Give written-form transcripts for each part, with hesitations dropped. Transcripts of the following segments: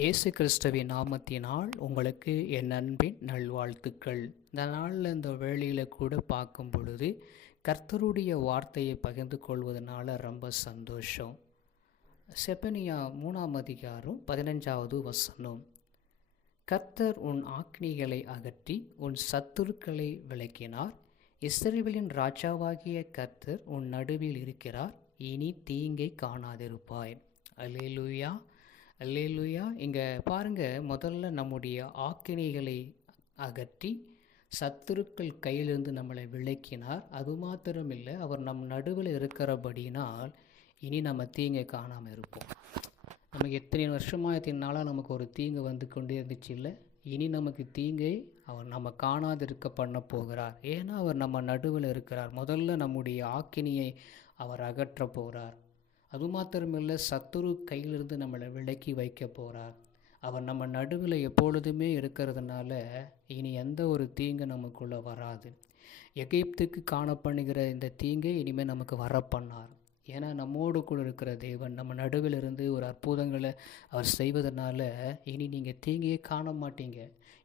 இயேசு கிறிஸ்துவின் நாமத்தினால் உங்களுக்கு என் அன்பின் நல்வாழ்த்துக்கள். இந்த நாளில் இந்த வேளையில் கூட பார்க்கும் பொழுது கர்த்தருடைய வார்த்தையை பகிர்ந்து கொள்வதனால ரொம்ப சந்தோஷம். செபனியா 3ஆம் அதிகாரம் 15வது வசனம். கர்த்தர் உன் ஆக்கினைகளை அகற்றி உன் சத்துருக்களை விலக்கினார். இஸ்ரவேலின் ராஜாவாகிய கர்த்தர் உன் நடுவில் இருக்கிறார். இனி தீங்கை காணாதிருப்பாய். அல்லேலூயா, அல்லேலூயா. இங்கே பாருங்கள், முதல்ல நம்முடைய ஆக்கினைகளை அகற்றி சத்துருக்கள் கையிலிருந்து நம்மளை விலக்கினார். அது மாத்திரமில்லை, அவர் நம் நடுவில் இருக்கிறபடினால் இனி நம்ம தீங்கை காணாமல் இருப்போம். நமக்கு எத்தனை வருஷமாக எத்தனை நாளாக நமக்கு ஒரு தீங்கு வந்து கொண்டே இருந்துச்சு இல்லை? இனி நமக்கு தீங்கை அவர் நம்ம காணாதிருக்க பண்ண போகிறார். ஏன்னா அவர் நம்ம நடுவில் இருக்கிறார். முதல்ல நம்முடைய ஆக்கினியை அவர் அகற்ற போகிறார். அது மாத்திரமில்லை, சத்துரு கையிலிருந்து நம்மளை விலக்கி வைக்க போகிறார். அவர் நம்ம நடுவில் எப்பொழுதுமே இருக்கிறதுனால இனி எந்த ஒரு தீங்கு நமக்குள்ளே வராது. எகிப்துக்கு காணப்படுகிற இந்த தீங்கை இனிமேல் நமக்கு வர பண்ணார். ஏன்னா நம்மோடு கூட இருக்கிற தேவன் நம்ம நடுவில் இருந்து ஒரு அற்புதங்களை அவர் செய்வதனால இனி நீங்கள் தீங்கையே காண மாட்டீங்க.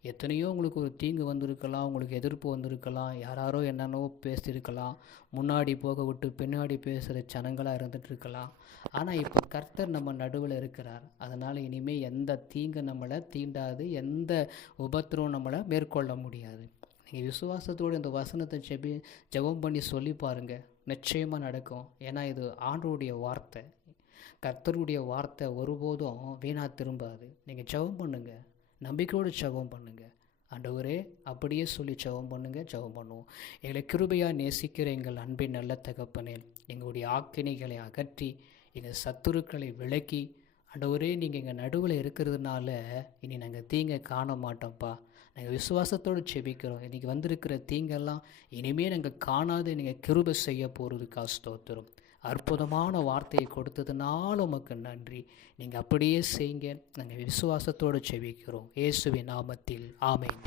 எத்தனையோ உங்களுக்கு ஒரு தீங்கு வந்திருக்கலாம், உங்களுக்கு எதிர்ப்பு வந்திருக்கலாம், யாரோ என்னென்னோ பேசியிருக்கலாம், முன்னாடி போக விட்டு பின்னாடி பேசுகிற ஜனங்களாக இருந்துகிட்ருக்கலாம். ஆனால் இப்போ கர்த்தர் நம்ம நடுவில் இருக்கிறார். அதனால் இனிமேல் எந்த தீங்கு நம்மளை தீண்டாது, எந்த உபத்திரவும் நம்மளை மேற்கொள்ள முடியாது. நீங்கள் விசுவாசத்தோடு இந்த வசனத்தை ஜெபம் பண்ணி சொல்லி பாருங்கள், நிச்சயமாக நடக்கும். ஏன்னா இது ஆண்டவருடைய வார்த்தை, கர்த்தருடைய வார்த்தை ஒருபோதும் வீணாக திரும்பாது. நீங்கள் ஜெபம் பண்ணுங்கள், நம்பிக்கையோடு ஜெபம் பண்ணுங்கள். ஆண்டவரே அப்படியே சொல்லி ஜெபம் பண்ணுங்கள், ஜெபம் பண்ணுவோம். எங்களை கிருபையாக நேசிக்கிற எங்கள் அன்பின் நல்ல தகப்பனே, எங்களுடைய ஆக்கினைகளை அகற்றி எங்கள் சத்துருக்களை விலக்கி, ஆண்டவரே நீங்கள் எங்கள் நடுவில் இருக்கிறதுனால இனி நாங்கள் தீங்கை காண மாட்டோம்ப்பா. நாங்கள் விசுவாசத்தோடு செபிக்கிறோம். இன்றைக்கி வந்திருக்கிற தீங்கெல்லாம் இனிமேல் நாங்கள் காணாது நீங்கள் கிருபை செய்ய போகிறதுக்கா ஸ்தோத்திரம். அற்புதமான வார்த்தையை கொடுத்ததுனால உமக்கு நன்றி. நீங்கள் அப்படியே செய்யுங்க. நாங்கள் விசுவாசத்தோடு செபிக்கிறோம். இயேசுவின் நாமத்தில் ஆமென்.